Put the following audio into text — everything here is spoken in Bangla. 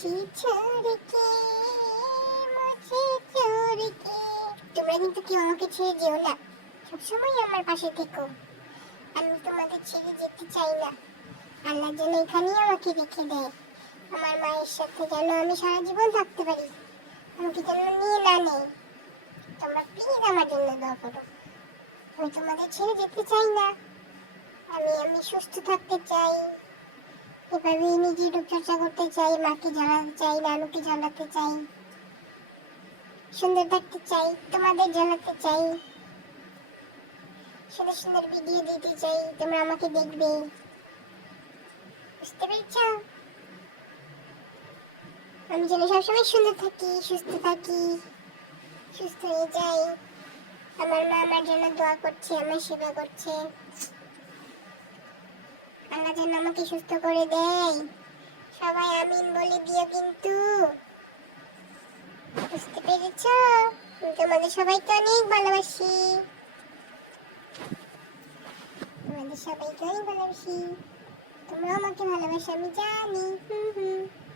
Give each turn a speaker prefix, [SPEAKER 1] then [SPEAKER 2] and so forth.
[SPEAKER 1] মুছি চোরকে মুছি চোরকে। তোমরা কিন্তু কেউ আমাকে ছেড়ে যেও না। সবসময় আমার পাশে থেকো। আমি তোমাদের ছেড়ে যেতে চাই না। আল্লাহ যেন এখানেই আমাকে রেখে দেয়। আমার মায়ের সাথে যেন আমি সারা জীবন থাকতে পারি। আমাকে যেন নিয়ে না নেই তোমরা প্লিজ আমার জন্য দোয়া করো। আমি তোমাদের ছেড়ে যেতে চাই না। আমি আমি সুস্থ থাকতে চাই। এভাবে নিজের রূপচর্চা করতে চাই, মাকে জানাতে চাই, নানুকে জানাতে চাই, সুন্দর থাকতে চাই, তোমাদের জানাতে চাই, সুন্দর সুন্দর ভিডিও দিতে চাই, তোমরা আমাকে দেখবে। বুঝতে পেরেছ? আমি যেন সবসময় সুন্দর থাকি, সুস্থ থাকি, সুস্থ হয়ে যাই। আমার মা আমার জন্য দোয়া করছে, আমার সেবা করছে। আল্লাহ যেন আমাকে সুস্থ করে দেয়। সবাই আমিন বলে দিও কিন্তু। বুঝতে পেরেছ? তোমাদের সবাইকে অনেক ভালোবাসি। তোমাদের সবাইকে অনেক ভালোবাসি। তোমরা আমাকে ভালোবাসো, আমি জানি। হুম হুম।